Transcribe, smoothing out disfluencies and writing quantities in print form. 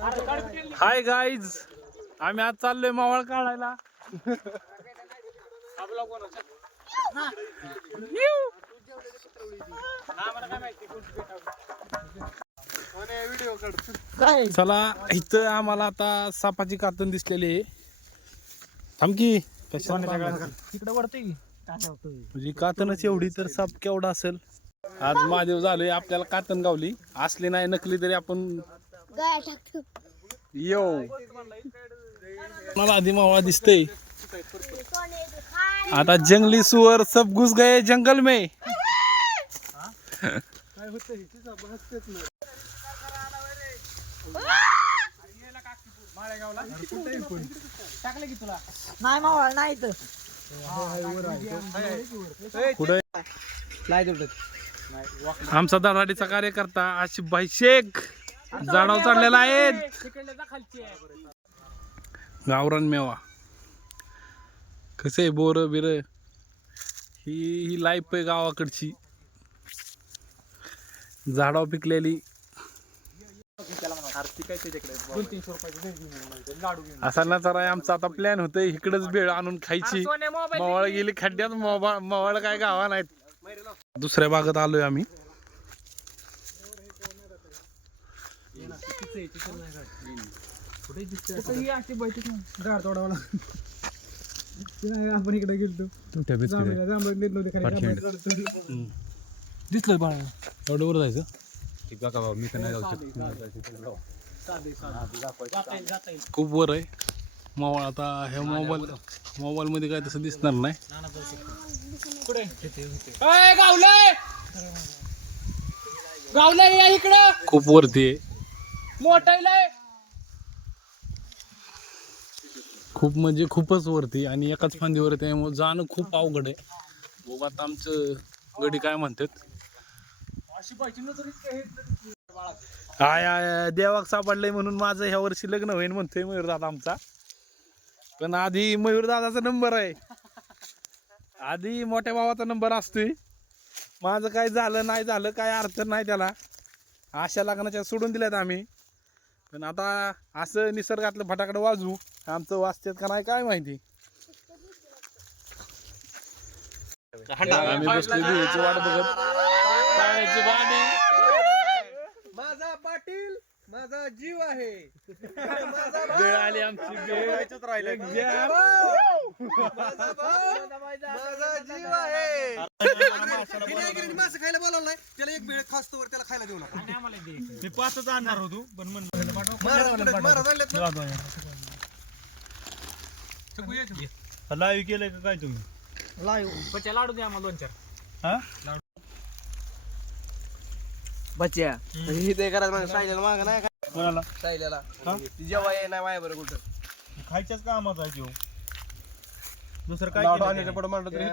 Hi guys, आम्ही आज चाललोय मावळ काढायला. चला, इथं आम्हाला आता सापाची कातण दिसलेली आहे. थांबकी तिकडे वरती म्हणजे कातणच एवढी तर साप केवढा असेल. आज महादेव झालोय, आपल्याला कातण गावली. असली नाही नकली तरी आपण यो. मला आधी मावळा दिसतय. आता जंगली सुअर सब घुस गए जंगल में. नाही मावळ नाही तर पुढे आमचा दराडीचा कार्यकर्ता आशिफभाई शेख झाडावर चढलेला आहे. गावरान मेवा कसे बोर बिर ही लाईफ आहे गावाकडची. झाडावर पिकलेली. असा नजारा आहे आमचा. आता प्लॅन होतोय इकडेच भेळ आणून खायची. मावळ गेली खड्ड्यात. मावळ काय गावा नाहीत. दुसऱ्या भागात आलोय आम्ही. आपण इकडे गेलो दिसलं बाळा. एवढं वर जायचं. खूप वर आहे मावळ. आता ह्या मोबाईल मध्ये काय तसं दिसणार नाही. खूप वरती आहे. खूप म्हणजे खूपच वरती आणि एकाच फांदीवर आहे. त्यामुळे जाणं खूप अवघड आहे. बघू आता आमचं गडी काय म्हणतात. हाय देवाक सापडलंय म्हणून माझं ह्या वर्षी लग्न होईल म्हणतोय मयूर दादा आमचा. पण आधी मयूर दादाचा नंबर आहे. आधी मोठ्या भावाचा नंबर असतोय. माझं काय झालं नाही झालं काय अर्थ नाही त्याला. अशा लग्नाच्या सोडून दिल्यात आम्ही. पण आता असं निसर्गातलं फटाकडं वाजवू. आमचं वाजतात का नाही काय माहिती. आम्ही बसलोय बिळीची वाट बघत. पाण्याची बांडी. माझा पाटील माझा जीव आहे. वेळ आली आमची. माझा जीव आहे. मासे खायला बोलावलं नाही त्याला. एक वेळ खास तोवर त्याला खायला देऊ नका. मी पाचच आणणार होतो पण लाईव्ह केलंय का काय तुम्ही? लाईव्ह लाडू द्या आम्हाला 2-4. बच्च्या ते करा सायल्याला माग नाही कोणाला? सायल्याला जेव्हा ये नाही माया बरं कुठं खायच्याच कामाचा आहे दुसरं काय आणण्याच्या पुढे म्हणलं तरी